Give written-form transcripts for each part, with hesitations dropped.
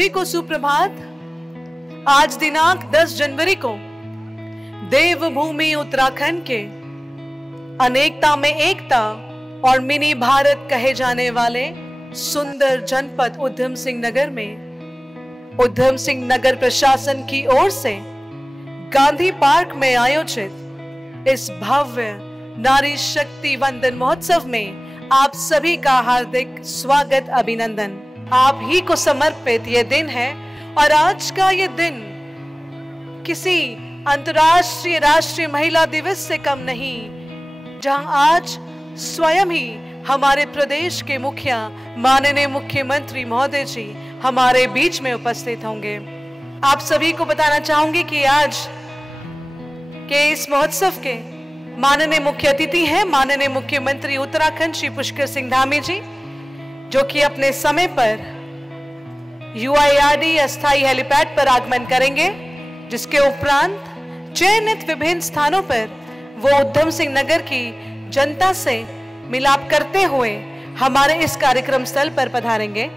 सभी को सुप्रभात। आज दिनांक 10 जनवरी को देवभूमि उत्तराखंड के अनेकता में एकता और मिनी भारत कहे जाने वाले सुंदर जनपद उधम सिंह नगर में उधम सिंह नगर प्रशासन की ओर से गांधी पार्क में आयोजित इस भव्य नारी शक्ति वंदन महोत्सव में आप सभी का हार्दिक स्वागत, अभिनंदन। आप ही को समर्पित ये दिन है और आज का ये दिन किसी अंतर्राष्ट्रीय राष्ट्रीय महिला दिवस से कम नहीं, जहां आज स्वयं ही हमारे प्रदेश के मुखिया माननीय मुख्यमंत्री महोदय जी हमारे बीच में उपस्थित होंगे। आप सभी को बताना चाहूंगी कि आज के इस महोत्सव के माननीय मुख्य अतिथि हैं माननीय मुख्यमंत्री उत्तराखंड श्री पुष्कर सिंह धामी जी, जो कि अपने समय पर UIRD अस्थायी हेलीपैड पर आगमन करेंगे, जिसके उपरांत चयनित विभिन्न स्थानों पर वो उधम सिंह नगर की जनता से मिलाप करते हुए हमारे इस कार्यक्रम स्थल पर पधारेंगे।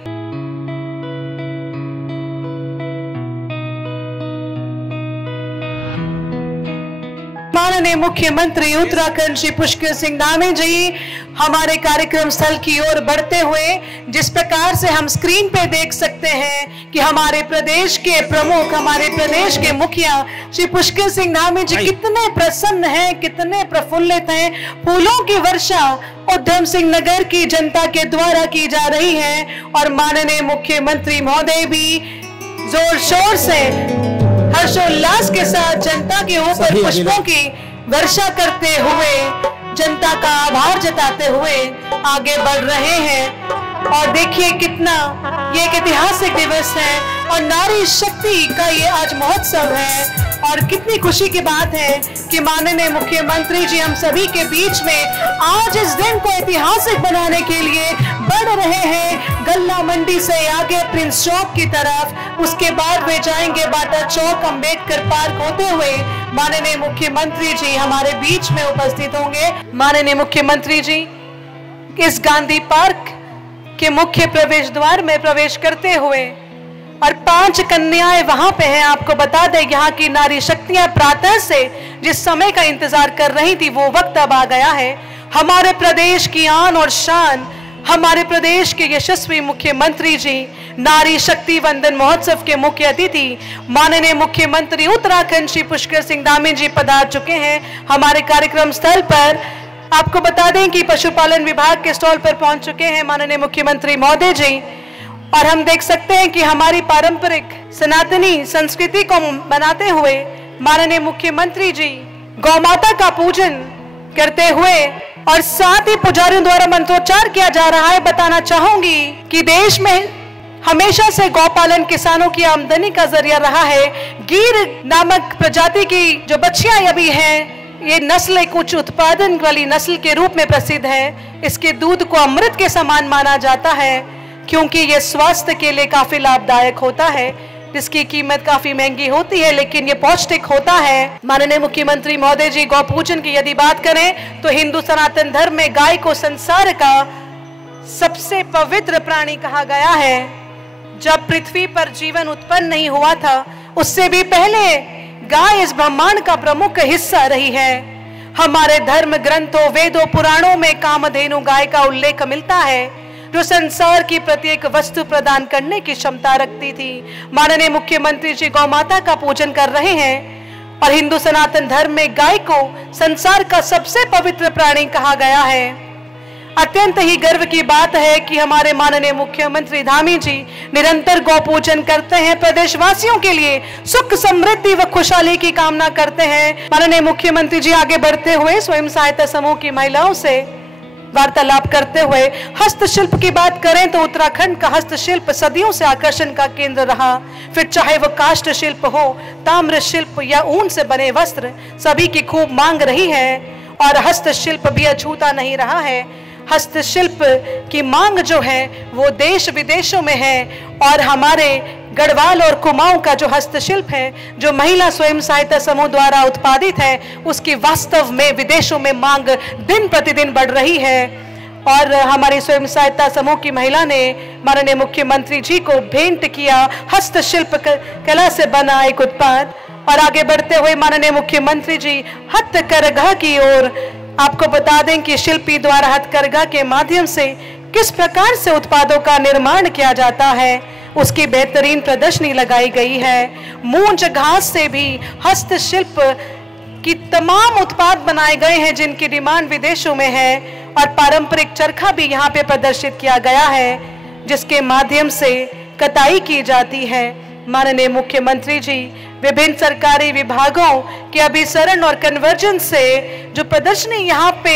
माननीय मुख्यमंत्री उत्तराखंड श्री पुष्कर सिंह धामी जी हमारे कार्यक्रम स्थल की ओर बढ़ते हुए जिस प्रकार से हम स्क्रीन पे देख सकते हैं कि हमारे प्रदेश के प्रमुख, हमारे प्रदेश के मुखिया श्री पुष्कर सिंह धामी जी कितने प्रसन्न हैं, कितने प्रफुल्लित हैं। फूलों की वर्षा उधम सिंह नगर की जनता के द्वारा की जा रही है और माननीय मुख्यमंत्री महोदय भी जोर शोर से हर्षोल्लास के साथ जनता के ऊपर पुष्पों की वर्षा करते हुए जनता का आभार जताते हुए आगे बढ़ रहे हैं। और देखिए कितना ये एक ऐतिहासिक दिवस है और नारी शक्ति का ये आज महोत्सव है और कितनी खुशी की बात है कि माननीय मुख्यमंत्री जी हम सभी के बीच में आज इस दिन को ऐतिहासिक बनाने के लिए बढ़ रहे हैं। गल्ला मंडी से आगे प्रिंस चौक की तरफ, उसके बाद वे जाएंगे बाटा चौक, अंबेडकर पार्क होते हुए माननीय मुख्यमंत्री जी हमारे बीच में उपस्थित होंगे। माननीय मुख्यमंत्री जी इस गांधी पार्क के मुख्य प्रवेश द्वार में प्रवेश करते हुए और 5 कन्याएं वहां पे हैं। आपको बता दें यहाँ की नारी शक्तियां प्रातः से जिस समय का इंतजार कर रही थी वो वक्त अब आ गया है। हमारे प्रदेश की आन और शान, हमारे प्रदेश के यशस्वी मुख्यमंत्री जी नारी शक्ति वंदन महोत्सव के मुख्य अतिथि माननीय मुख्यमंत्री उत्तराखंड श्री पुष्कर सिंह धामी जी पधार चुके हैं हमारे कार्यक्रम स्थल पर। आपको बता दें कि पशुपालन विभाग के स्टॉल पर पहुंच चुके हैं माननीय मुख्यमंत्री महोदय जी और हम देख सकते हैं कि हमारी पारंपरिक सनातनी संस्कृति को बनाते हुए माननीय मुख्यमंत्री जी गौ माता का पूजन करते हुए और साथ ही पुजारियों द्वारा मंत्रोच्चार किया जा रहा है। बताना चाहूंगी कि देश में हमेशा से गौपालन किसानों की आमदनी का जरिया रहा है। गिर नामक प्रजाति की जो बछियां अभी हैं, ये नस्ल एक उच्च उत्पादन वाली नस्ल के रूप में प्रसिद्ध है। इसके दूध को अमृत के समान माना जाता है क्योंकि ये स्वास्थ्य के लिए काफी लाभदायक होता है, जिसकी कीमत काफी महंगी होती है लेकिन ये पौष्टिक होता है। माननीय मुख्यमंत्री महोदय जी गौ पूजन की यदि बात करें तो हिंदू सनातन धर्म में गाय को संसार का सबसे पवित्र प्राणी कहा गया है। जब पृथ्वी पर जीवन उत्पन्न नहीं हुआ था उससे भी पहले गाय इस ब्रह्मांड का प्रमुख हिस्सा रही है। हमारे धर्म ग्रंथों, वेदों, पुराणों में कामधेनु गाय का उल्लेख मिलता है जो संसार की प्रत्येक वस्तु प्रदान करने की क्षमता रखती थी। माननीय मुख्यमंत्री जी गौ माता का पूजन कर रहे हैं और हिंदू सनातन धर्म में गाय को संसार का सबसे पवित्र प्राणी कहा गया है। अत्यंत ही गर्व की बात है कि हमारे माननीय मुख्यमंत्री धामी जी निरंतर गौ पूजन करते हैं, प्रदेशवासियों के लिए सुख समृद्धि व खुशहाली की कामना करते हैं। माननीय मुख्यमंत्री जी आगे बढ़ते हुए स्वयं सहायता समूह की महिलाओं से वार्तालाप करते हुए हस्तशिल्प की बात करें तो उत्तराखंड का हस्तशिल्प सदियों से आकर्षण का केंद्र रहा। फिर चाहे वो काष्ठ शिल्प हो, ताम्र शिल्प या ऊन से बने वस्त्र, सभी की खूब मांग रही है और हस्तशिल्प भी अछूता नहीं रहा है। हस्तशिल्प की मांग जो है वो देश विदेशों में है और हमारे गढ़वाल और कुमाऊं का जो हस्तशिल्प है, जो महिला स्वयं सहायता समूह द्वारा उत्पादित है, उसकी वास्तव में विदेशों में मांग दिन प्रतिदिन बढ़ रही है। और हमारी स्वयं सहायता समूह की महिला ने माननीय मुख्यमंत्री जी को भेंट किया हस्तशिल्प कला से बना एक उत्पाद। और आगे बढ़ते हुए माननीय मुख्यमंत्री जी हथकरघा की ओर। आपको बता दें कि शिल्पी द्वारा हथकरघा के माध्यम से किस प्रकार से उत्पादों का निर्माण किया जाता है, उसकी बेहतरीन प्रदर्शनी लगाई गई है। मूंज घास से भी हस्तशिल्प की तमाम उत्पाद बनाए गए हैं जिनकी डिमांड विदेशों में है। और पारंपरिक चरखा भी यहाँ पे प्रदर्शित किया गया है जिसके माध्यम से कताई की जाती है। माननीय मुख्यमंत्री जी विभिन्न सरकारी विभागों के अभिसरण और कन्वर्जन से जो प्रदर्शनी यहाँ पे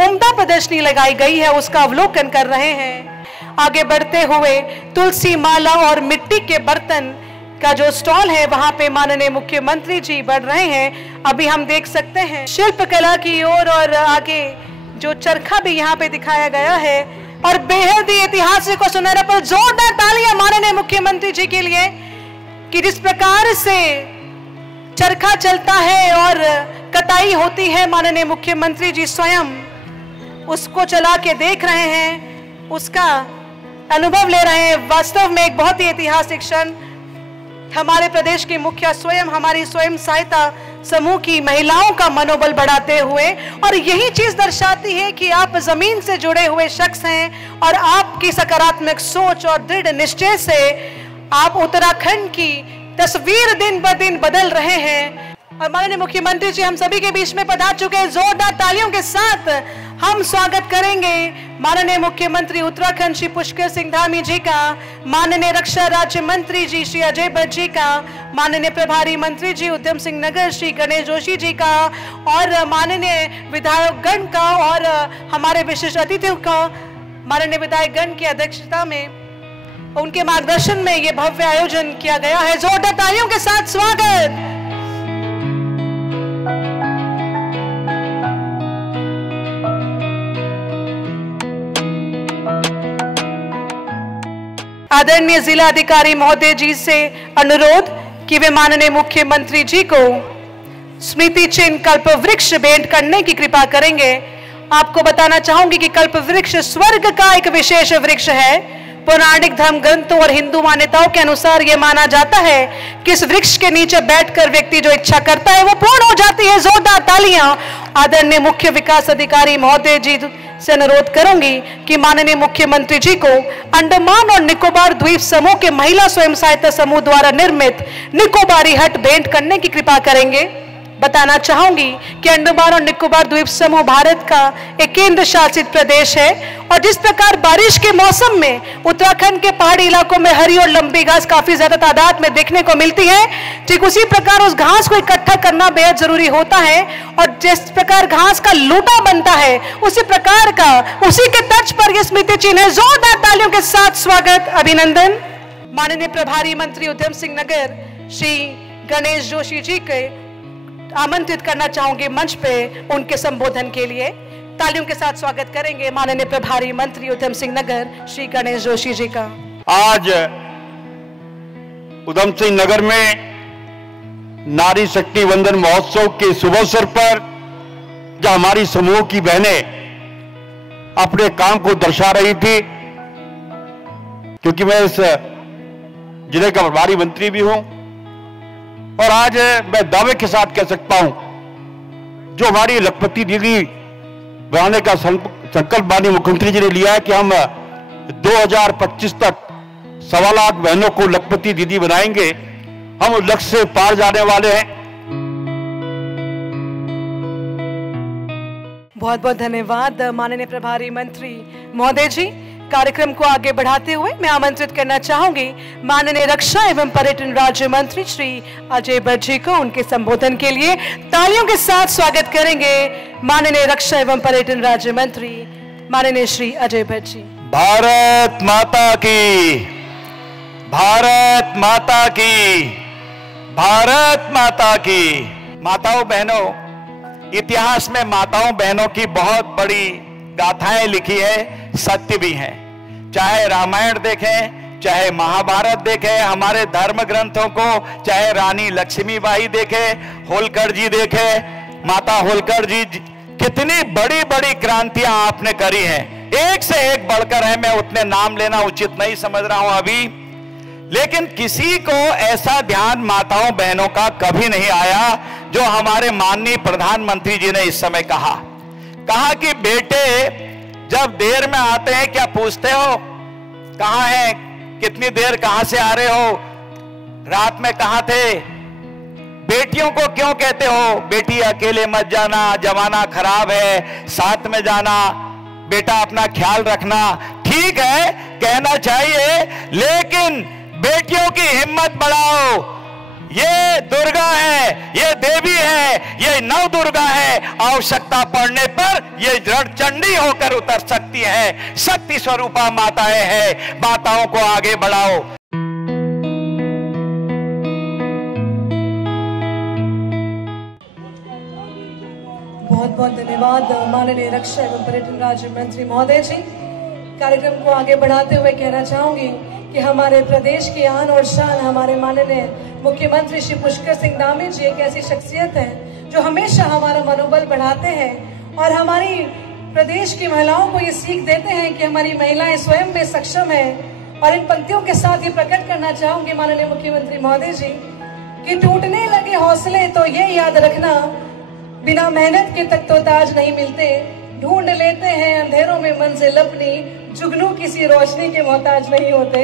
उम्दा प्रदर्शनी लगाई गई है उसका अवलोकन कर रहे हैं। आगे बढ़ते हुए तुलसी माला और मिट्टी के बर्तन का जो स्टॉल है वहां पे माननीय मुख्यमंत्री जी बढ़ रहे हैं। अभी हम देख सकते हैं शिल्प कला की ओर और आगे जो चरखा भी यहाँ पे दिखाया गया है। और बेहद ही ऐतिहासिक और सुनहरा पर जोरदार तालियां माननीय मुख्यमंत्री जी के लिए कि जिस प्रकार से चरखा चलता है और कताई होती है, माननीय मुख्यमंत्री जी स्वयं उसको चला के देख रहे हैं, उसका अनुभव ले रहे हैं। वास्तव में एक बहुत ही ऐतिहासिक क्षण। हमारे प्रदेश की मुखिया स्वयं हमारी स्वयं सहायता समूह की महिलाओं का मनोबल बढ़ाते हुए, और यही चीज दर्शाती है कि आप जमीन से जुड़े हुए शख्स हैं और आपकी सकारात्मक सोच और दृढ़ निश्चय से आप उत्तराखंड की तस्वीर दिन ब दिन बदल रहे हैं। और माननीय मुख्यमंत्री जी हम सभी के बीच में पधार चुके हैं। जोरदार तालियों के साथ हम स्वागत करेंगे माननीय मुख्यमंत्री उत्तराखंड श्री पुष्कर सिंह धामी जी का, माननीय रक्षा राज्य मंत्री जी श्री अजय भट्ट जी का, माननीय प्रभारी मंत्री जी उद्यम सिंह नगर श्री गणेश जोशी जी का, और माननीय विधायक गण का और हमारे विशिष्ट अतिथियों का माननीय विधायक गण की अध्यक्षता में उनके मार्गदर्शन में ये भव्य आयोजन किया गया है। जोरदार तालियों के साथ स्वागत। आदरणीय जिला अधिकारी महोदय जी से अनुरोध कि वे माननीय मुख्यमंत्री जी को स्मृति चिन्ह कल्प वृक्ष भेंट करने की कृपा करेंगे। आपको बताना चाहूंगी कि कल्प वृक्ष स्वर्ग का एक विशेष वृक्ष है। पौराणिक धर्म ग्रंथों और हिंदू मान्यताओं के अनुसार यह माना जाता है कि इस वृक्ष के नीचे बैठकर व्यक्ति जो इच्छा करता है वो पूर्ण हो जाती है। जोरदार तालियां। आदरणीय मुख्य विकास अधिकारी महोदय जी से अनुरोध करूंगी कि माननीय मुख्यमंत्री जी को अंडमान और निकोबार द्वीप समूह के महिला स्वयं सहायता समूह द्वारा निर्मित निकोबारी हट भेंट करने की कृपा करेंगे। बताना चाहूंगी कि अंडमान और निकोबार द्वीप समूह भारत का एक केंद्र शासित प्रदेश है, और जिस प्रकार बारिश के मौसम में उत्तराखंड के पहाड़ी इलाकों में हरी और लंबी घास काफी ज्यादा तादाद में देखने को मिलती है, ठीक उसी प्रकार उस घास को इकट्ठा करना बेहद जरूरी होता है। और जिस प्रकार घास का लूटा बनता है उसी प्रकार का उसी के तर्ज पर यह स्मृति चिन्ह है। जोरदार तालियों के साथ स्वागत, अभिनंदन। माननीय प्रभारी मंत्री उद्यम सिंह नगर श्री गणेश जोशी जी के आमंत्रित करना चाहूंगी मंच पे उनके संबोधन के लिए। तालियों के साथ स्वागत करेंगे माननीय प्रभारी मंत्री उद्यम सिंह नगर श्री गणेश जोशी जी का। आज उधम सिंह नगर में नारी शक्ति वंदन महोत्सव के शुभ अवसर पर जहां हमारी समूह की बहनें अपने काम को दर्शा रही थी, क्योंकि मैं इस जिले का प्रभारी मंत्री भी हूं, और आज मैं दावे के साथ कह सकता हूं जो हमारी लखपति दीदी बनाने का संकल्प माननीय मुख्यमंत्री जी ने लिया है कि हम 2025 तक 1.25 लाख बहनों को लखपति दीदी बनाएंगे, हम उस लक्ष्य से पार जाने वाले हैं। बहुत बहुत धन्यवाद माननीय प्रभारी मंत्री महोदय जी। कार्यक्रम को आगे बढ़ाते हुए मैं आमंत्रित करना चाहूंगी माननीय रक्षा एवं पर्यटन राज्य मंत्री श्री अजय भट्ट जी को उनके संबोधन के लिए। तालियों के साथ स्वागत करेंगे माननीय रक्षा एवं पर्यटन राज्य मंत्री माननीय श्री अजय भट्ट जी। भारत माता की, भारत माता की, भारत माता की। माताओं बहनों, इतिहास में माताओं बहनों की बहुत बड़ी गाथाएं लिखी है, सत्य भी हैं। चाहे रामायण देखें, चाहे महाभारत देखें, हमारे धर्म ग्रंथों को, चाहे रानी लक्ष्मीबाई देखें, होलकर जी देखें, माता होलकर जी, कितनी बड़ी बड़ी क्रांतियां आपने करी हैं। एक से एक बढ़कर है। मैं उतने नाम लेना उचित नहीं समझ रहा हूं अभी, लेकिन किसी को ऐसा ध्यान माताओं बहनों का कभी नहीं आया जो हमारे माननीय प्रधानमंत्री जी ने इस समय कहा कि बेटे जब देर में आते हैं क्या पूछते हो कहां है, कितनी देर कहां से आ रहे हो, रात में कहां थे, बेटियों को क्यों कहते हो बेटी अकेले मत जाना, जमाना खराब है, साथ में जाना, बेटा अपना ख्याल रखना। ठीक है कहना चाहिए, लेकिन बेटियों की हिम्मत बढ़ाओ। ये दुर्गा है, ये देवी है, ये नव दुर्गा है, आवश्यकता पड़ने पर ये जड़ चंडी होकर उतर सकती है। शक्ति स्वरूपा माताएं हैं, माताओं को आगे बढ़ाओ। बहुत बहुत धन्यवाद माननीय रक्षा एवं पर्यटन राज्य मंत्री महोदय जी। कार्यक्रम को आगे बढ़ाते हुए कहना चाहूंगी कि हमारे प्रदेश की आन और शान हमारे माननीय मुख्यमंत्री श्री पुष्कर सिंह धामी जी एक ऐसी शख्सियत है जो हमेशा हमारा मनोबल बढ़ाते हैं और हमारी प्रदेश की महिलाओं को ये सीख देते हैं कि हमारी महिलाएं स्वयं में सक्षम है। और इन पंक्तियों के साथ ये प्रकट करना चाहूंगी माननीय मुख्यमंत्री महोदय जी कि टूटने लगे हौसले तो ये याद रखना, बिना मेहनत के तक तो ताज नहीं मिलते, ढूंढ लेते हैं अंधेरों में मंजिल अपनी, जुगनू किसी रोशनी के मोहताज नहीं होते।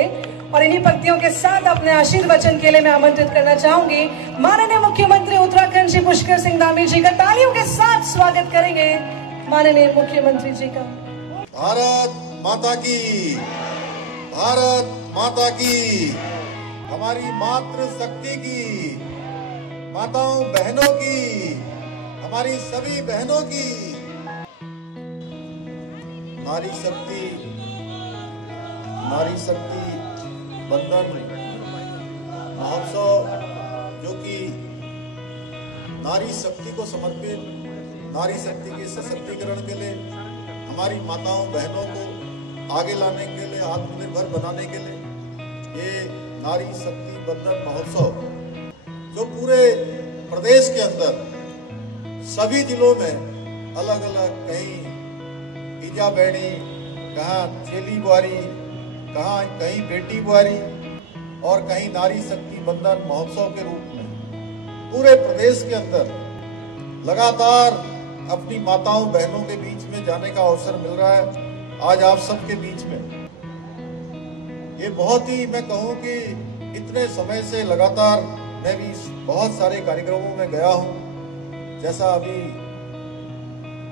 और इन्हीं पंक्तियों के साथ अपने आशीर्वचन के लिए मैं आमंत्रित करना चाहूंगी माननीय मुख्यमंत्री उत्तराखंड श्री पुष्कर सिंह धामी जी का। तालियों के साथ स्वागत करेंगे माननीय मुख्यमंत्री जी का। भारत माता की, भारत माता की, हमारी मातृ शक्ति की, माताओं बहनों की, हमारी सभी बहनों की नारी शक्ति बंधन महोत्सव, जो कि नारी शक्ति को समर्पित, नारी शक्ति के सशक्तिकरण के लिए, हमारी माताओं बहनों को आगे लाने के लिए, आत्मनिर्भर बनाने के लिए ये नारी शक्ति बंधन महोत्सव जो पूरे प्रदेश के अंदर सभी जिलों में अलग अलग, कहीं ईजा बैणी, कहाँ चेली बुआरी, कहीं बेटी बुआरी और कहीं नारी शक्ति बंधन महोत्सव के रूप में पूरे प्रदेश के अंदर लगातार अपनी माताओं बहनों के बीच में जाने का अवसर मिल रहा है। आज आप सबके बीच में ये बहुत ही, मैं कहूँ कि इतने समय से लगातार मैं भी बहुत सारे कार्यक्रमों में गया हूँ। जैसा अभी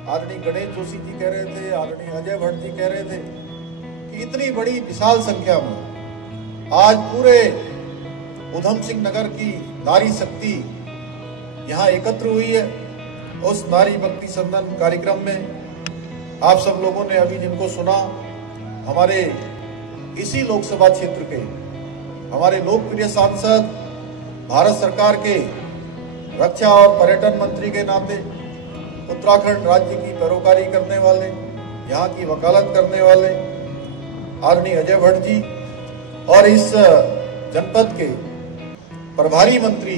आदरणीय गणेश जोशी जी कह रहे थे, आदरणीय अजय भट्ट जी कह रहे थे कि इतनी बड़ी विशाल संख्या में आज पूरे उधम सिंह नगर की नारी शक्ति यहाँ एकत्र हुई है। उस नारी भक्ति संदन कार्यक्रम में आप सब लोगों ने अभी जिनको सुना, हमारे इसी लोकसभा क्षेत्र के हमारे लोकप्रिय सांसद, भारत सरकार के रक्षा और पर्यटन मंत्री के नाते उत्तराखंड राज्य की पैरोकारी करने वाले, यहाँ की वकालत करने वाले आदरणीय अजय भट्ट जी और इस जनपद के प्रभारी मंत्री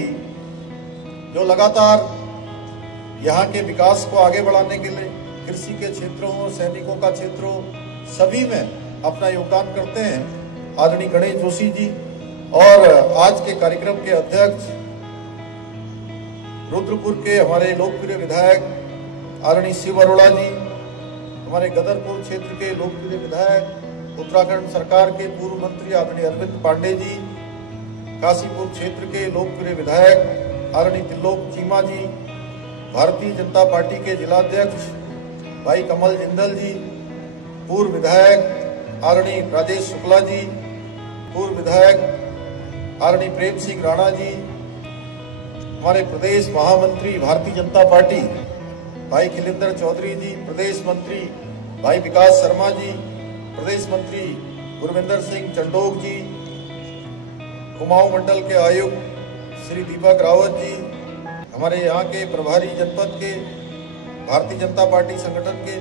जो लगातार यहाँ के विकास को आगे बढ़ाने के लिए कृषि के क्षेत्रों हो, सैनिकों का क्षेत्र हो, सभी में अपना योगदान करते हैं, आदरणीय गणेश जोशी जी। और आज के कार्यक्रम के अध्यक्ष रुद्रपुर के हमारे लोकप्रिय विधायक आदरणीय शिव अरोड़ा जी, हमारे गदरपुर क्षेत्र के लोकप्रिय विधायक, उत्तराखंड सरकार के पूर्व मंत्री आदरणीय अरविंद पांडे जी, काशीपुर क्षेत्र के लोकप्रिय विधायक आदरणीय त्रिलोक चीमा जी, भारतीय जनता पार्टी के जिलाध्यक्ष भाई कमल जिंदल जी, पूर्व विधायक आदरणीय राजेश शुक्ला जी, पूर्व विधायक आदरणीय प्रेम सिंह राणा जी, हमारे प्रदेश महामंत्री भारतीय जनता पार्टी भाई खिलेंद्र चौधरी जी, प्रदेश मंत्री भाई विकास शर्मा जी, प्रदेश मंत्री गुरविंदर सिंह चंडोक जी, कुमाऊं मंडल के आयुक्त श्री दीपक रावत जी, हमारे यहाँ के प्रभारी जनपद के भारतीय जनता पार्टी संगठन के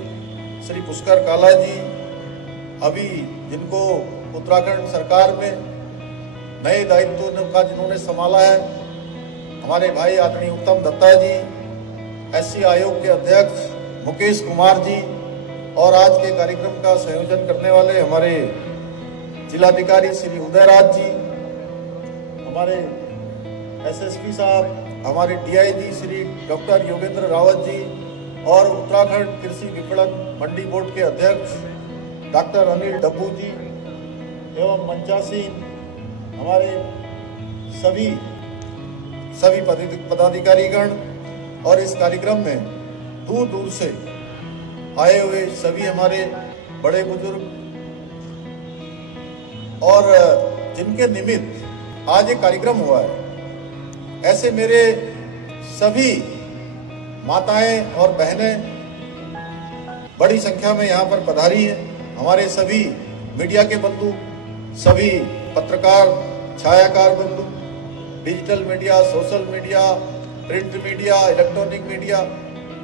श्री पुष्कर काला जी, अभी जिनको उत्तराखंड सरकार में नए दायित्व का जिन्होंने संभाला है, हमारे भाई आदरणीय उत्तम दत्ता जी, एससी आयोग के अध्यक्ष मुकेश कुमार जी और आज के कार्यक्रम का संयोजन करने वाले हमारे जिलाधिकारी श्री उदयराज जी, हमारे एसएसपी साहब, हमारे डीआईजी श्री डॉक्टर योगेंद्र रावत जी और उत्तराखंड कृषि विपणन मंडी बोर्ड के अध्यक्ष डॉक्टर अनिल डब्बू जी एवं मंचासीन हमारे सभी पदाधिकारीगण और इस कार्यक्रम में दूर दूर से आए हुए सभी हमारे बड़े बुजुर्ग और जिनके निमित्त आज ये कार्यक्रम हुआ है, ऐसे मेरे सभी माताएं और बहनें बड़ी संख्या में यहाँ पर पधारी हैं। हमारे सभी मीडिया के बंधु, सभी पत्रकार, छायाकार बंधु, digital media, social media, print media, electronic media,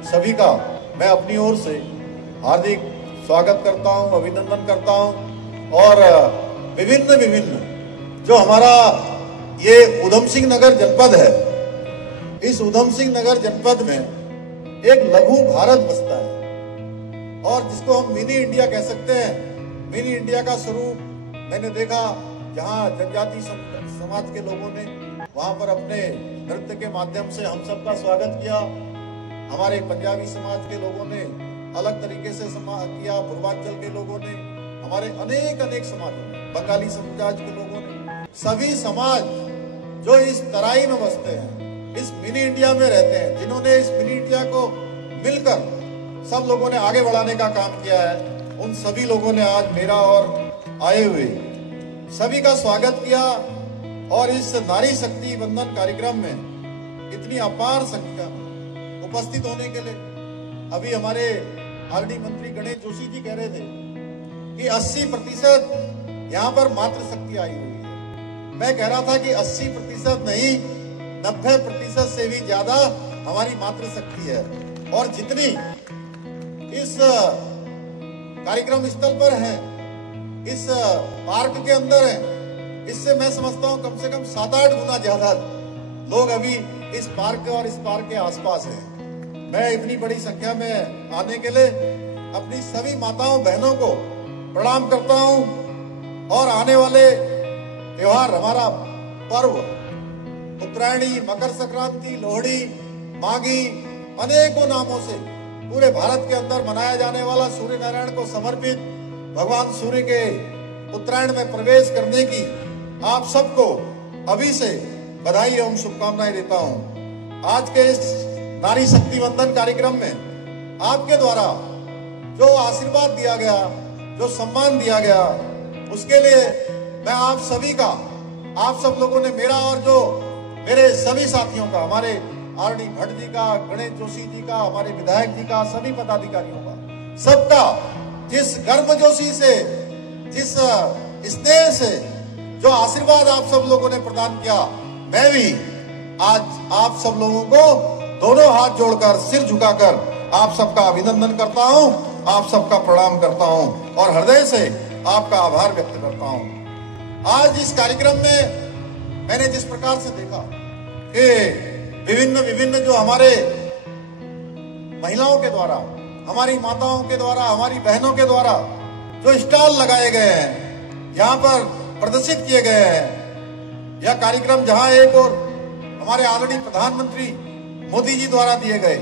सभी का मैं अपनी ओर से हार्दिक स्वागत करता हूं, अभिनंदन करता हूं। और विभिन्न जो हमारा ये उधम सिंह नगर जनपद है, इस उधम सिंह नगर जनपद में एक लघु भारत बसता है और जिसको हम मिनी इंडिया कह सकते हैं। मिनी इंडिया का स्वरूप मैंने देखा, जहां जनजाति समाज के लोगों ने वहां पर अपने नृत्य के माध्यम से हम सबका स्वागत किया। हमारे पंजाबी समाज के लोगों ने अलग तरीके से किया, पूर्वांचल के लोगों ने, हमारे अनेक समाजों ने, बंगाली समाज के लोगों ने, सभी समाज जो इस तराई में बसते हैं, इस मिनी इंडिया में रहते हैं, जिन्होंने इस मिनी इंडिया को मिलकर सब लोगों ने आगे बढ़ाने का काम किया है, उन सभी लोगों ने आज मेरा और आए हुए सभी का स्वागत किया। और इस नारी शक्ति बंधन कार्यक्रम में इतनी अपार संख्या में उपस्थित होने के लिए, अभी हमारे आरडी मंत्री गणेश जोशी जी कह रहे थे कि 80% यहाँ पर मातृशक्ति आई हुई है। मैं कह रहा था कि 80% नहीं, 90% से भी ज्यादा हमारी मातृशक्ति है। और जितनी इस कार्यक्रम स्थल पर है, इस पार्क के अंदर है, इससे मैं समझता हूँ कम से कम 7-8 गुना ज्यादा लोग अभी इस पार्क और इस पार्क के आसपास हैं। मैं इतनी बड़ी संख्या में आने के लिए अपनी सभी माताओं बहनों को प्रणाम करता हूँ। और आने वाले त्योहार, हमारा पर्व उत्तरायणी, मकर संक्रांति, लोहड़ी, माघी, अनेकों नामों से पूरे भारत के अंदर मनाया जाने वाला सूर्य नारायण को समर्पित भगवान सूर्य के उत्तरायण में प्रवेश करने की आप सबको अभी से बधाई एवं शुभकामनाएं देता हूं। आज के इस नारी शक्ति बंधन कार्यक्रम में आपके द्वारा जो आशीर्वाद दिया गया, जो सम्मान दिया गया, उसके लिए मैं आप सभी का, आप सब लोगों ने मेरा और जो मेरे सभी साथियों का, हमारे आरडी भट्ट जी का, गणेश जोशी जी का, हमारे विधायक जी का, सभी पदाधिकारियों का, सबका जिस गर्मजोशी से, जिस स्नेह से जो आशीर्वाद आप सब लोगों ने प्रदान किया, मैं भी आज आप सब लोगों को दोनों हाथ जोड़कर, सिर झुकाकर आप सबका अभिनंदन करता हूं, आप सबका प्रणाम करता हूं और हृदय से आपका आभार व्यक्त करता हूं। आज इस कार्यक्रम में मैंने जिस प्रकार से देखा कि विभिन्न जो हमारे महिलाओं के द्वारा, हमारी माताओं के द्वारा, हमारी बहनों के द्वारा जो स्टॉल लगाए गए हैं, यहाँ पर प्रदर्शित किए गए हैं, यह कार्यक्रम जहां एक और हमारे आदरणीय प्रधानमंत्री मोदी जी द्वारा दिए गए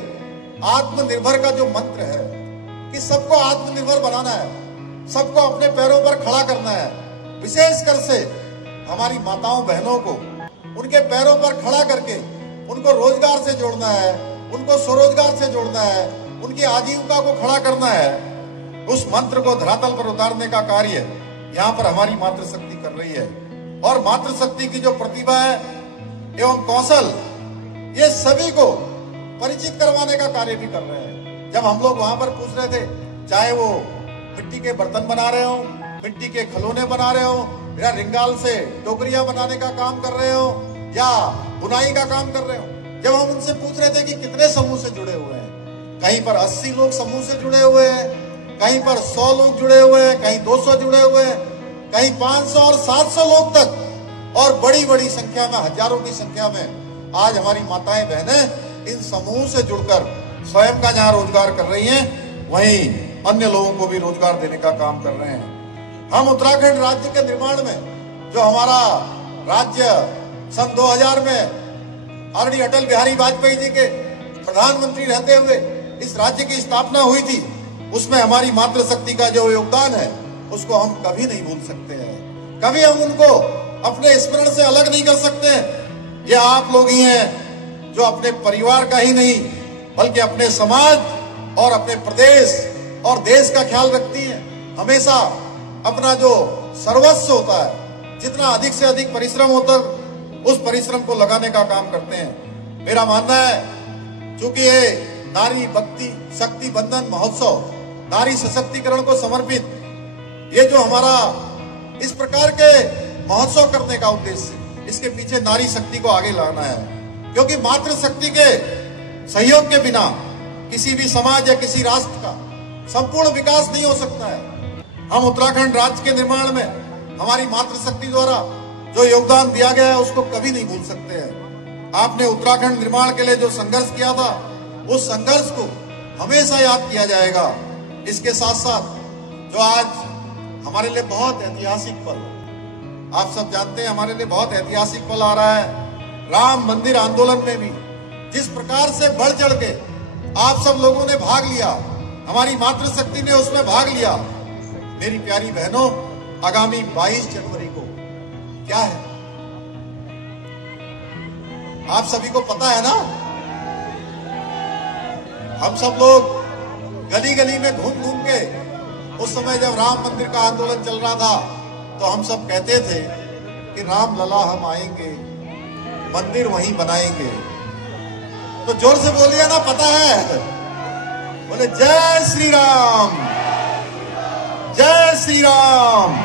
आत्मनिर्भर का जो मंत्र है कि सबको आत्मनिर्भर बनाना है, सबको अपने पैरों पर खड़ा करना है, विशेषकर से हमारी माताओं बहनों को उनके पैरों पर खड़ा करके उनको रोजगार से जोड़ना है, उनको स्वरोजगार से जोड़ना है, उनकी आजीविका को खड़ा करना है। उस मंत्र को धरातल पर उतारने का कार्य यहाँ पर हमारी मातृशक्ति कर रही है। और मातृशक्ति की जो प्रतिभा है एवं कौशल, ये सभी को परिचित करवाने का कार्य भी कर रहे हैं। जब हम लोग वहां पर पूछ रहे थे, चाहे वो मिट्टी के बर्तन बना रहे हो, मिट्टी के खिलौने बना रहे हो, या रिंगाल से टोकरियां बनाने का काम कर रहे हो, या बुनाई का काम कर रहे हो, जब हम उनसे पूछ रहे थे कि कितने समूह से जुड़े हुए हैं, कहीं पर 80 लोग समूह से जुड़े हुए हैं, कहीं पर 100 लोग जुड़े हुए हैं, कहीं 200 जुड़े हुए हैं, कहीं 500 और 700 लोग तक, और बड़ी बड़ी संख्या में, हजारों की संख्या में आज हमारी माताएं बहनें इन समूह से जुड़कर स्वयं का जहां रोजगार कर रही हैं, वहीं अन्य लोगों को भी रोजगार देने का काम कर रहे हैं। हम उत्तराखंड राज्य के निर्माण में, जो हमारा राज्य सन 2000 में आदरणीय अटल बिहारी वाजपेयी जी के प्रधानमंत्री रहते हुए इस राज्य की स्थापना हुई थी, उसमें हमारी मातृशक्ति का जो योगदान है उसको हम कभी नहीं भूल सकते हैं। कभी हम उनको अपने स्मरण से अलग नहीं कर सकते हैं। ये आप लोग ही हैं जो अपने परिवार का ही नहीं बल्कि अपने समाज और अपने प्रदेश और देश का ख्याल रखती हैं। हमेशा अपना जो सर्वस्व होता है, जितना अधिक से अधिक परिश्रम होता है, उस परिश्रम को लगाने का काम करते हैं। मेरा मानना है चूंकि ये नारी भक्ति शक्ति बंधन महोत्सव नारी सशक्तिकरण को समर्पित, ये जो हमारा इस प्रकार के महोत्सव करने का उद्देश्य, इसके पीछे नारी शक्ति को आगे लाना है। क्योंकि मातृशक्ति के सहयोग के बिना किसी भी समाज या किसी राष्ट्र का संपूर्ण विकास नहीं हो सकता है। हम उत्तराखंड राज्य के निर्माण में हमारी मातृशक्ति द्वारा जो योगदान दिया गया है उसको कभी नहीं भूल सकते हैं। आपने उत्तराखंड निर्माण के लिए जो संघर्ष किया था, उस संघर्ष को हमेशा याद किया जाएगा। इसके साथ साथ जो आज हमारे लिए बहुत ऐतिहासिक पल, आप सब जानते हैं हमारे लिए बहुत ऐतिहासिक पल आ रहा है। राम मंदिर आंदोलन में भी जिस प्रकार से बढ़ चढ़ के आप सब लोगों ने भाग लिया, हमारी मातृशक्ति ने उसमें भाग लिया। मेरी प्यारी बहनों, आगामी 22 जनवरी को क्या है आप सभी को पता है ना। हम सब लोग गली गली में घूम घूम के, उस समय जब राम मंदिर का आंदोलन चल रहा था, तो हम सब कहते थे कि राम लला हम आएंगे, मंदिर वहीं बनाएंगे। तो जोर से बोलिए ना, पता है, बोले जय श्री राम, जय श्री राम।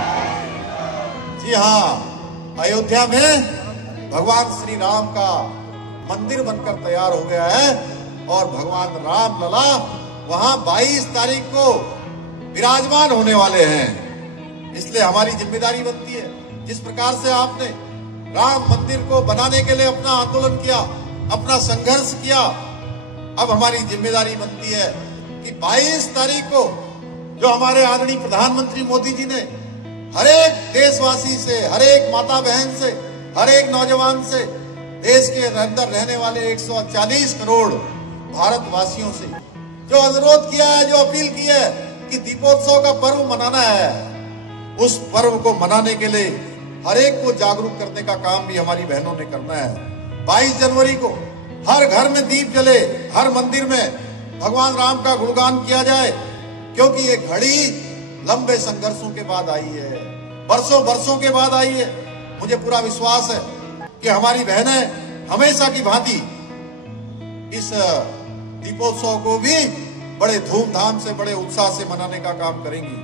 जी हाँ, अयोध्या में भगवान श्री राम का मंदिर बनकर तैयार हो गया है और भगवान राम लला वहां 22 तारीख को विराजमान होने वाले हैं। इसलिए हमारी जिम्मेदारी बनती है, जिस प्रकार से आपने राम मंदिर को बनाने के लिए अपना आंदोलन किया, अपना संघर्ष किया, अब हमारी जिम्मेदारी बनती है कि 22 तारीख को जो हमारे आदरणीय प्रधानमंत्री मोदी जी ने हर एक देशवासी से, हर एक माता बहन से, हर एक नौजवान से, देश के अंदर रहने वाले 140 करोड़ भारतवासियों से जो अनुरोध किया है, जो अपील की है कि दीपोत्सव का पर्व मनाना है, उस पर्व को मनाने के लिए हर एक को जागरूक करने का काम भी हमारी बहनों ने करना है। 22 जनवरी को हर घर में दीप जले, हर मंदिर में भगवान राम का गुणगान किया जाए, क्योंकि ये घड़ी लंबे संघर्षों के बाद आई है, बरसों बरसों के बाद आई है। मुझे पूरा विश्वास है कि हमारी बहनें हमेशा की भांति इस दीपोत्सव को भी बड़े धूमधाम से, बड़े उत्साह से मनाने का काम करेंगी।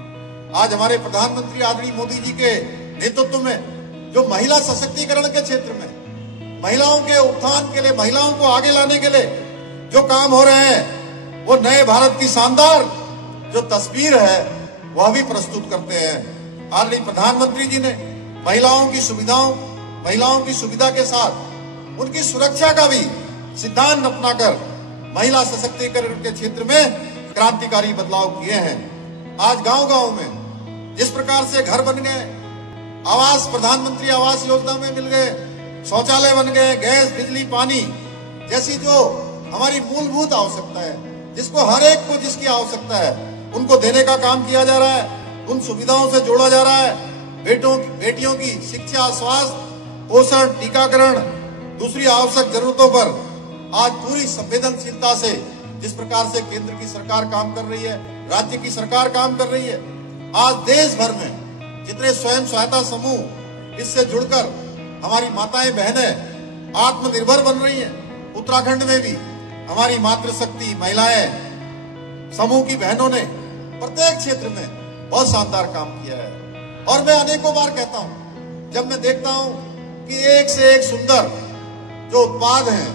आज हमारे प्रधानमंत्री आदरणीय मोदी जी के नेतृत्व में जो महिला सशक्तिकरण के क्षेत्र में, महिलाओं के उत्थान के लिए, महिलाओं को आगे लाने के लिए जो काम हो रहे हैं, वो नए भारत की शानदार जो तस्वीर है वह भी प्रस्तुत करते हैं। आदरणीय प्रधानमंत्री जी ने महिलाओं की सुविधाओं, महिलाओं की सुविधा के साथ उनकी सुरक्षा का भी सिद्धांत अपनाकर महिला सशक्तिकरण के क्षेत्र में क्रांतिकारी बदलाव किए हैं। आज गांव-गांव में जिस प्रकार से घर बन गए, आवास, प्रधानमंत्री आवास योजना में मिल गए, शौचालय बन गए, गैस, बिजली, पानी जैसी जो हमारी मूलभूत आवश्यकता है, जिसको हर एक को जिसकी आवश्यकता है, उनको देने का काम किया जा रहा है। उन सुविधाओं से जोड़ा जा रहा है। बेटियों की शिक्षा, स्वास्थ्य, पोषण, टीकाकरण, दूसरी आवश्यक जरूरतों पर आज पूरी संवेदनशीलता से जिस प्रकार से केंद्र की सरकार काम कर रही है, राज्य की सरकार काम कर रही है, आज देश भर में जितने स्वयं सहायता समूह इससे जुड़कर हमारी माताएं बहनें आत्मनिर्भर बन रही हैं। उत्तराखंड में भी हमारी मातृशक्ति महिलाएं समूह की बहनों ने प्रत्येक क्षेत्र में बहुत शानदार काम किया है। और मैं अनेकों बार कहता हूं, जब मैं देखता हूं कि एक से एक सुंदर जो उत्पाद हैं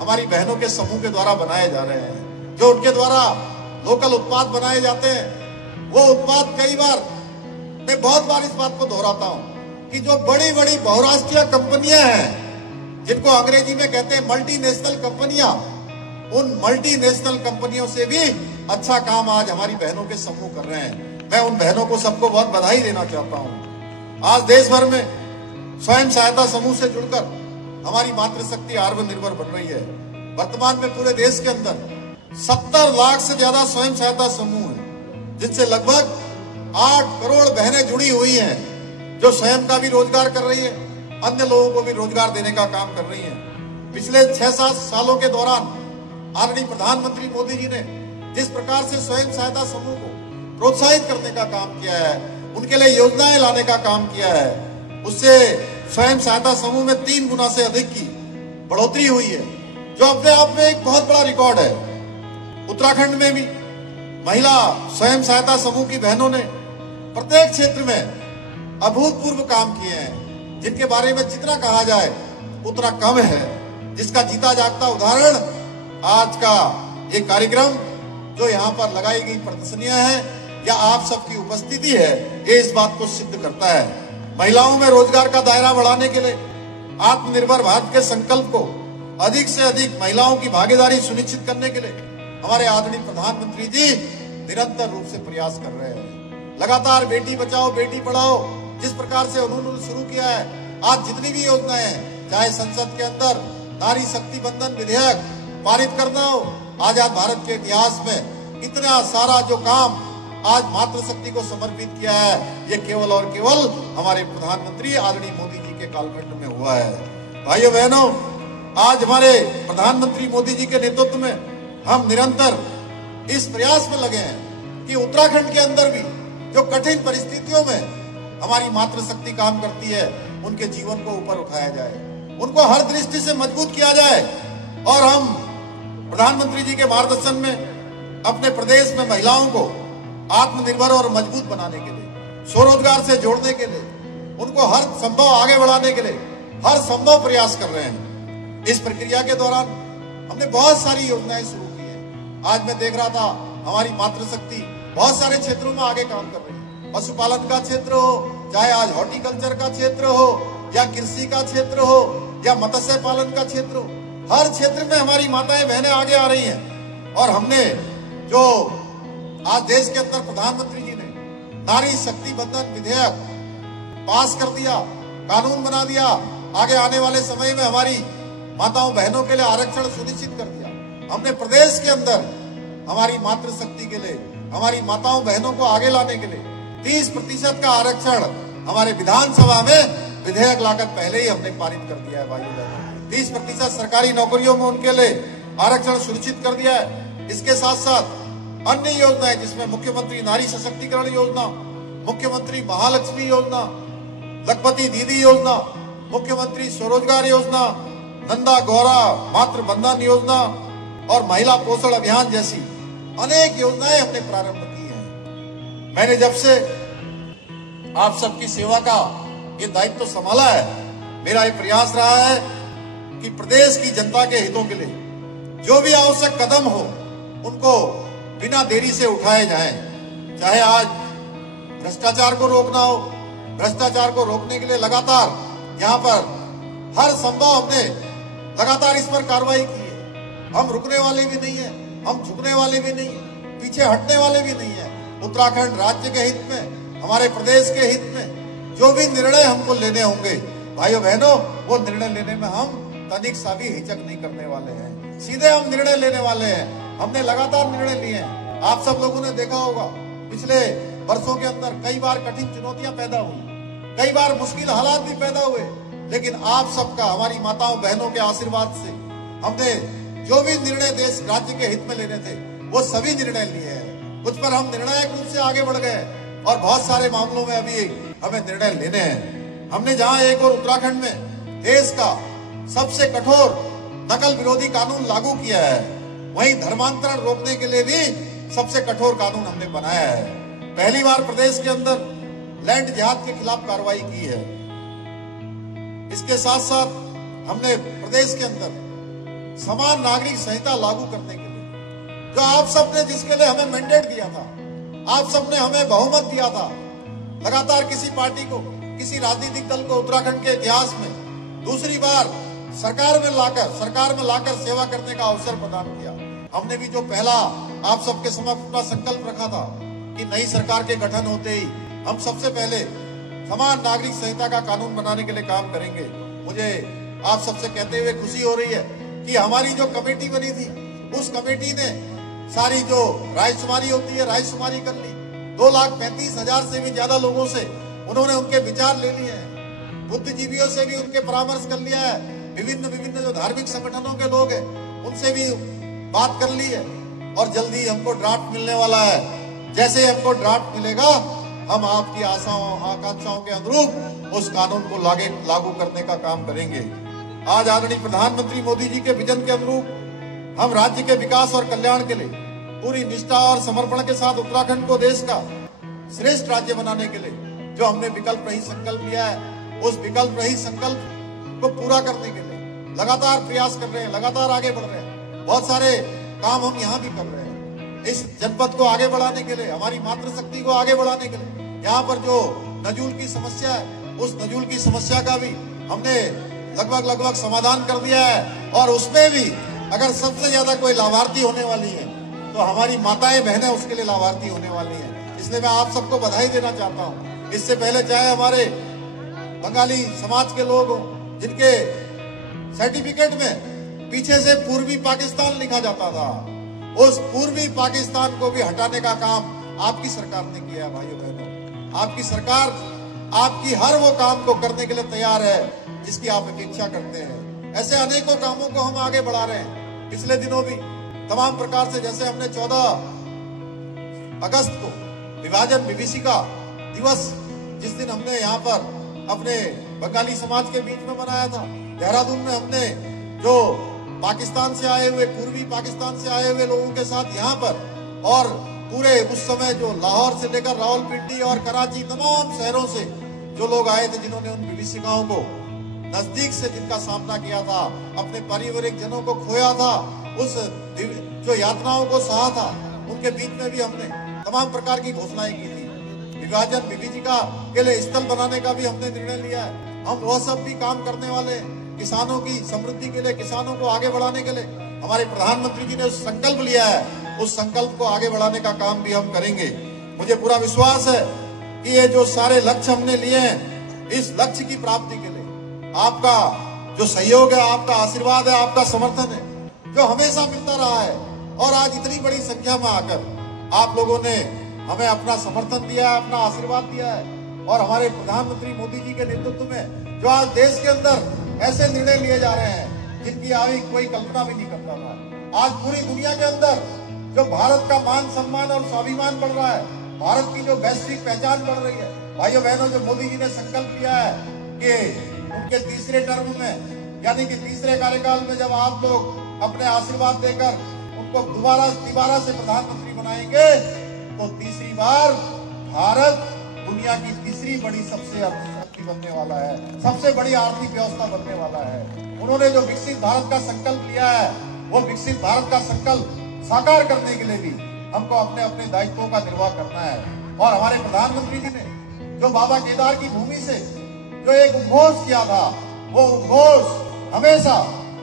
हमारी बहनों के समूह के द्वारा बनाए जा रहे हैं, जो उनके द्वारा लोकल उत्पाद बनाए जाते हैं, वो उत्पाद कई बार, मैं बहुत बार इस बात को दोहराता हूं कि जो बड़ी बड़ी बहुराष्ट्रीय कंपनियां हैं, जिनको अंग्रेजी में कहते हैं मल्टीनेशनल कंपनियां, उन मल्टीनेशनल कंपनियों से भी अच्छा काम आज हमारी बहनों के समूह कर रहे हैं। मैं उन बहनों को सबको बहुत बधाई देना चाहता हूं। आज देश भर में स्वयं सहायता समूह से जुड़कर हमारी मातृशक्ति आत्मनिर्भर बन रही है। वर्तमान में पूरे देश के अंदर 70 लाख से ज्यादा स्वयं सहायता समूह हैं, जिनसे लगभग 8 करोड़ बहनें जुड़ी हुई हैं, जो स्वयं का भी रोजगार कर रही है, अन्य लोगों को भी रोजगार देने का काम कर रही हैं। पिछले 6-7 सालों के दौरान आदरणीय प्रधानमंत्री मोदी जी ने जिस प्रकार से स्वयं सहायता समूह को प्रोत्साहित करने का काम किया है, उनके लिए योजनाएं लाने का काम किया है, उससे स्वयं सहायता समूह में 3 गुना से अधिक की बढ़ोतरी हुई है, जो अपने आप में एक बहुत बड़ा रिकॉर्ड है। उत्तराखंड में भी महिला स्वयं सहायता समूह की बहनों ने प्रत्येक क्षेत्र में अभूतपूर्व काम किए हैं, जिनके बारे में जितना कहा जाए उतना कम है, जिसका जीता जागता उदाहरण आज का ये कार्यक्रम जो यहाँ पर लगाई गई प्रदर्शनियां हैं या आप सबकी उपस्थिति है, ये इस बात को सिद्ध करता है। महिलाओं में रोजगार का दायरा बढ़ाने के लिए आत्मनिर्भर भारत के संकल्प को अधिक से अधिक महिलाओं की भागीदारी सुनिश्चित करने के लिए हमारे आदरणीय प्रधानमंत्री जी निरंतर रूप से प्रयास कर रहे हैं। लगातार बेटी बचाओ बेटी पढ़ाओ जिस प्रकार से उन्होंने शुरू किया है, आज जितनी भी योजनाएं हैं, चाहे संसद के अंदर नारी शक्ति बंधन विधेयक पारित करना हो, आजाद भारत के इतिहास में इतना सारा जो काम आज मातृशक्ति को समर्पित किया है, ये केवल और केवल हमारे प्रधानमंत्री आदरणीय मोदी जी के कालखंड में हुआ है। भाइयों बहनों, आज हमारे प्रधानमंत्री मोदी जी के नेतृत्व में हम निरंतर इस प्रयास में लगे हैं कि उत्तराखंड के अंदर भी जो कठिन परिस्थितियों में हमारी मातृशक्ति काम करती है, उनके जीवन को ऊपर उठाया जाए, उनको हर दृष्टि से मजबूत किया जाए और हम प्रधानमंत्री जी के मार्गदर्शन में अपने प्रदेश में महिलाओं को आत्मनिर्भर और मजबूत बनाने के लिए, स्वरोजगार से जोड़ने के लिए, उनको हर संभव आगे बढ़ाने के लिए हर संभव प्रयास कर रहे हैं। इस प्रक्रिया के दौरान हमने बहुत सारी योजनाएं शुरू की हैं। आज मैं देख रहा था हमारी मातृशक्ति बहुत सारे क्षेत्रों में आगे काम कर रही है। पशुपालन का क्षेत्र हो, चाहे आज हॉर्टिकल्चर का क्षेत्र हो या कृषि का क्षेत्र हो या मत्स्य पालन का क्षेत्र हो, हर क्षेत्र में हमारी माताएं बहनें आगे आ रही हैं। और हमने जो आज देश के अंदर प्रधानमंत्री जी ने नारी शक्ति बंधन विधेयक पास कर दिया, कानून बना दिया, आगे आने वाले समय में हमारी माताओं बहनों के लिए आरक्षण सुनिश्चित कर दिया। हमने प्रदेश के अंदर हमारी मातृशक्ति के लिए, हमारी माताओं बहनों को आगे लाने के लिए 30% का आरक्षण हमारे विधानसभा में विधेयक लाकर पहले ही हमने पारित कर दिया है। भाइयों बहनों, 30% सरकारी नौकरियों में उनके लिए आरक्षण सुनिश्चित कर दिया है। इसके साथ साथ अन्य योजनाएं, जिसमें मुख्यमंत्री नारी सशक्तिकरण योजना, मुख्यमंत्री महालक्ष्मी योजना, लखपति दीदी योजना, मुख्यमंत्री स्वरोजगार योजना, नंदा गौरा मातृ बंधन योजना और महिला पोषण अभियान जैसी अनेक योजनाएं हमने प्रारंभ की हैं। मैंने जब से आप सबकी सेवा का ये दायित्व संभाला है, मेरा ये प्रयास रहा है कि प्रदेश की जनता के हितों के लिए जो भी आवश्यक कदम हो उनको बिना देरी से उठाए जाएं। चाहे आज भ्रष्टाचार को रोकना हो, भ्रष्टाचार को रोकने के लिए लगातार यहाँ पर हर संभव हमने लगातार इस पर कार्रवाई की है। हम रुकने वाले भी नहीं है, हम झुकने वाले भी नहीं है, पीछे हटने वाले भी नहीं है। उत्तराखंड राज्य के हित में, हमारे प्रदेश के हित में जो भी निर्णय हमको लेने होंगे, भाइयों बहनों, वो निर्णय लेने में हम तनिक सा भी हिचक नहीं करने वाले हैं। सीधे हम निर्णय लेने वाले हैं। हमने लगातार निर्णय लिए हैं। आप सब लोगों ने देखा होगा पिछले वर्षों के अंदर कई बार कठिन चुनौतियां पैदा हुई, कई बार मुश्किल हालात भी पैदा हुए, लेकिन आप सबका, हमारी माताओं बहनों के आशीर्वाद से हमने जो भी निर्णय देश राज्य के हित में लेने थे वो सभी निर्णय लिए हैं। कुछ पर हम निर्णायक रूप से आगे बढ़ गए और बहुत सारे मामलों में अभी हमें निर्णय लेने हैं। हमने जहां एक और उत्तराखंड में देश का सबसे कठोर नकल विरोधी कानून लागू किया है, वहीं धर्मांतरण रोकने के लिए भी सबसे कठोर कानून हमने बनाया है। पहली बार प्रदेश के अंदर लैंड जिहाद के खिलाफ कार्रवाई की है। इसके साथ साथ हमने प्रदेश के अंदर समान नागरिक संहिता लागू करने के लिए, जो आप सबने, जिसके लिए हमें मैंडेट दिया था, आप सबने हमें बहुमत दिया था, लगातार किसी पार्टी को, किसी राजनीतिक दल को उत्तराखंड के इतिहास में दूसरी बार सरकार में लाकर सेवा करने का अवसर प्रदान किया। हमने भी जो पहला आप सबके समक्ष अपना संकल्प रखा था कि नई सरकार के गठन होते ही हम सबसे पहले समान नागरिक संहिता का कानून बनाने के लिए काम करेंगे। मुझे आप सबसे कहते हुए खुशी हो रही है कि हमारी जो कमेटी बनी थी उस कमेटी ने सारी जो रायशुमारी होती है रायशुमारी कर ली। 2,35,000 से भी ज्यादा लोगों से उन्होंने उनके विचार ले लिए हैं। बुद्धिजीवियों से भी उनके परामर्श कर लिया है। विभिन्न जो धार्मिक संगठनों के लोग हैं उनसे भी बात कर ली है और जल्दी हमको ड्राफ्ट मिलने वाला है। जैसे ही हमको ड्राफ्ट मिलेगा हम आपकी आशाओं आकांक्षाओं के अनुरूप उस कानून को लागू करने का काम करेंगे। आज आदरणीय प्रधानमंत्री मोदी जी के विजन के अनुरूप हम राज्य के विकास और कल्याण के लिए पूरी निष्ठा और समर्पण के साथ उत्तराखंड को देश का श्रेष्ठ राज्य बनाने के लिए जो हमने विकल्प रहित संकल्प लिया है उस विकल्प रहित संकल्प को पूरा करने के लिए लगातार प्रयास कर रहे हैं, लगातार आगे बढ़ रहे हैं। बहुत सारे काम हम यहाँ भी कर रहे हैं इस जनपद को आगे बढ़ाने के लिए, हमारी मातृशक्ति को आगे बढ़ाने के लिए। यहाँ पर जो नजूल की समस्या है उस नजूल की समस्या का भी हमने लगभग समाधान कर दिया है और उसमें भी अगर सबसे ज्यादा कोई लाभार्थी होने वाली है तो हमारी माताएं बहनें उसके लिए लाभार्थी होने वाली हैं। इसलिए मैं आप सबको बधाई देना चाहता हूँ। इससे पहले चाहे हमारे बंगाली समाज के लोग हों जिनके सर्टिफिकेट में पीछे से पूर्वी पाकिस्तान लिखा जाता था, उस पूर्वी पाकिस्तान को भी हटाने का काम आपकी सरकार ने किया है। भाइयों बहनों, आपकी सरकार आपकी हर वो काम को करने के लिए तैयार है जिसकी आप अपेक्षा करते हैं। ऐसे अनेकों कामों को हम आगे बढ़ा रहे हैं। पिछले दिनों भी तमाम प्रकार से, जैसे हमने 14 अगस्त को विभाजन विभीषिका दिवस जिस दिन हमने यहाँ पर अपने बंगाली समाज के बीच में मनाया था, देहरादून में हमने जो पाकिस्तान से आए हुए पूर्वी पाकिस्तान से आए हुए लोगों के साथ यहाँ पर और पूरे उस समय जो लाहौर से लेकर रावलपिंडी और कराची तमाम शहरों से जो लोग आए थे जिन्होंने उन विभीषिकाओं को नजदीक से जिनका सामना किया था, अपने पारिवारिक जनों को खोया था, उस जो यातनाओं को सहा था, उनके बीच में भी हमने तमाम प्रकार की घोषणाएं की थी। विभाजन विभीषिका के लिए स्थल बनाने का भी हमने निर्णय लिया है। हम वह सब भी काम करने वाले हैं। किसानों की समृद्धि के लिए, किसानों को आगे बढ़ाने के लिए हमारे प्रधानमंत्री जी ने संकल्प लिया है, उस संकल्प को आगे बढ़ाने का काम भी हम करेंगे। मुझे पूरा विश्वास है कि ये जो सारे लक्ष्य हमने लिए हैं, इस लक्ष्य की प्राप्ति के लिए आपका जो सहयोग है, आपका आशीर्वाद है, आपका समर्थन है, जो हमेशा मिलता रहा है और आज इतनी बड़ी संख्या में आकर आप लोगों ने हमें अपना समर्थन दिया है, अपना आशीर्वाद दिया है और हमारे प्रधानमंत्री मोदी जी के नेतृत्व में जो आज देश के अंदर ऐसे निर्णय लिए जा रहे हैं जिनकी आगे कोई कल्पना भी नहीं करता था। आज पूरी दुनिया के अंदर जो भारत का मान सम्मान और स्वाभिमान बढ़ रहा है, भारत की जो वैश्विक पहचान बढ़ रही है। भाइयों बहनों, जो मोदी जी ने संकल्प लिया है कि उनके तीसरे टर्म में यानी कि तीसरे कार्यकाल में जब आप लोग अपने आशीर्वाद देकर उनको दोबारा से प्रधानमंत्री बनाएंगे तो तीसरी बार भारत दुनिया की तीसरी बड़ी सबसे अर्थशक्ति बनने वाला है, सबसे बड़ी आर्थिक व्यवस्था बनने वाला है। उन्होंने जो विकसित भारत का संकल्प लिया है, वो विकसित भारत का संकल्प साकार करने के लिए भी हमको अपने अपने दायित्वों का निर्वाह करना है। और हमारे प्रधानमंत्री जी ने जो बाबा केदार की भूमि से जो एक उद्घोष किया था, वो उद्घोष हमेशा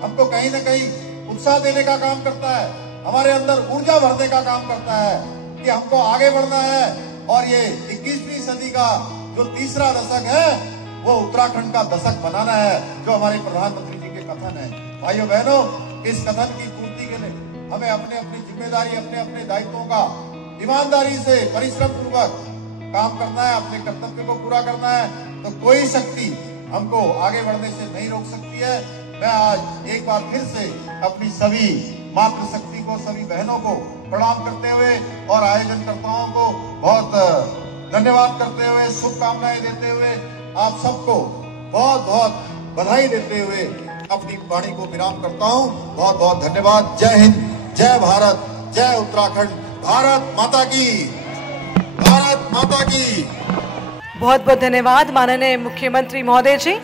हमको कहीं न कहीं उत्साह देने का काम करता है, हमारे अंदर ऊर्जा भरने का काम करता है कि हमको आगे बढ़ना है। और ये 21वीं सदी का जो तीसरा दशक है वो उत्तराखंड का दशक बनाना है, जो हमारे प्रधानमंत्री जी के कथन है। भाइयों बहनों, इस कथन की पूर्ति के लिए हमें अपने अपनी जिम्मेदारी, अपने अपने दायित्वों का ईमानदारी से परिश्रम पूर्वक काम करना है, अपने कर्तव्य को पूरा करना है। तो कोई शक्ति हमको आगे बढ़ने से नहीं रोक सकती है। मैं आज एक बार फिर से अपनी सभी मातृशक्ति को, सभी बहनों को प्रणाम करते हुए और आयोजनकर्ताओं को बहुत धन्यवाद करते हुए, शुभकामनाएं देते हुए, आप सबको बहुत बहुत बधाई देते हुए अपनी वाणी को विराम करता हूं। बहुत बहुत धन्यवाद। जय हिंद, जय भारत, जय उत्तराखंड। भारत माता की, भारत माता की। बहुत बहुत धन्यवाद माननीय मुख्यमंत्री महोदय जी,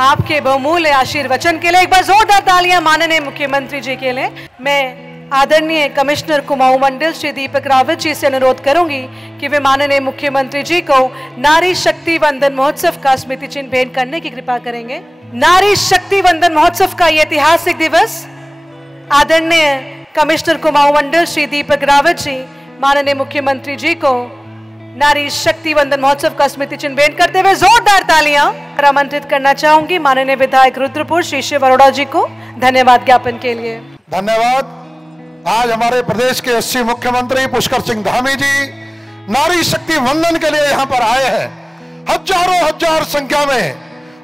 आपके बहुमूल्य आशीर्वचन के लिए। एक बार जोरदार तालियां माननीय मुख्यमंत्री जी के लिए। मैं आदरणीय कमिश्नर कुमाऊं मंडल श्री दीपक रावत जी से अनुरोध करूंगी कि वे माननीय मुख्यमंत्री जी को नारी शक्ति वंदन महोत्सव का स्मृति चिन्ह भेंट करने की कृपा करेंगे। नारी शक्ति वंदन महोत्सव का ये ऐतिहासिक दिवस आदरणीय कमिश्नर कुमाऊं मंडल श्री दीपक रावत जी माननीय मुख्यमंत्री जी को नारी शक्ति वंदन महोत्सव का स्मृति चिन्ह भेंट करते हुए जोरदार तालियां आमंत्रित करना चाहूंगी माननीय विधायक रुद्रपुर श्री शिव अरोड़ा जी को धन्यवाद ज्ञापन के लिए। धन्यवाद। आज हमारे प्रदेश के 80 मुख्यमंत्री पुष्कर सिंह धामी जी नारी शक्ति वंदन के लिए यहाँ पर आए हैं। हजारों हजार संख्या में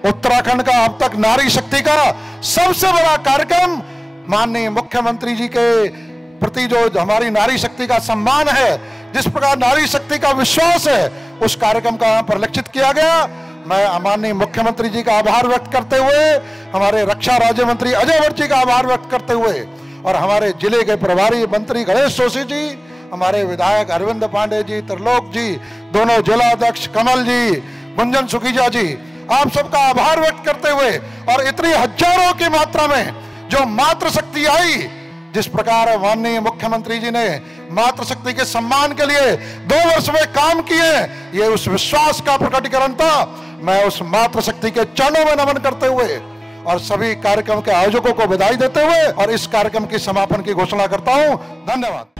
उत्तराखंड का अब तक नारी शक्ति का सबसे बड़ा कार्यक्रम माननीय मुख्यमंत्री जी के प्रति जो हमारी नारी शक्ति का सम्मान है, जिस प्रकार नारी शक्ति का विश्वास है, उस कार्यक्रम का यहाँ परिलक्षित किया गया। मैं माननीय मुख्यमंत्री जी का आभार व्यक्त करते हुए, हमारे रक्षा राज्य मंत्री अजय भट्ट जी का आभार व्यक्त करते हुए और हमारे जिले के प्रभारी मंत्री गणेश जोशी जी, हमारे विधायक अरविंद पांडे जी, त्रिलोक जी, दोनों जिला अध्यक्ष कमल जी, गुंजन सुखीजा जी, आप सबका आभार व्यक्त करते हुए और इतनी हजारों की मात्रा में जो मातृशक्ति आई, जिस प्रकार माननीय मुख्यमंत्री जी ने मातृशक्ति के सम्मान के लिए 2 वर्ष में काम किए, ये उस विश्वास का प्रकटीकरण था। मैं उस मातृशक्ति के चरणों में नमन करते हुए और सभी कार्यक्रम के आयोजकों को बधाई देते हुए और इस कार्यक्रम की समापन की घोषणा करता हूं। धन्यवाद।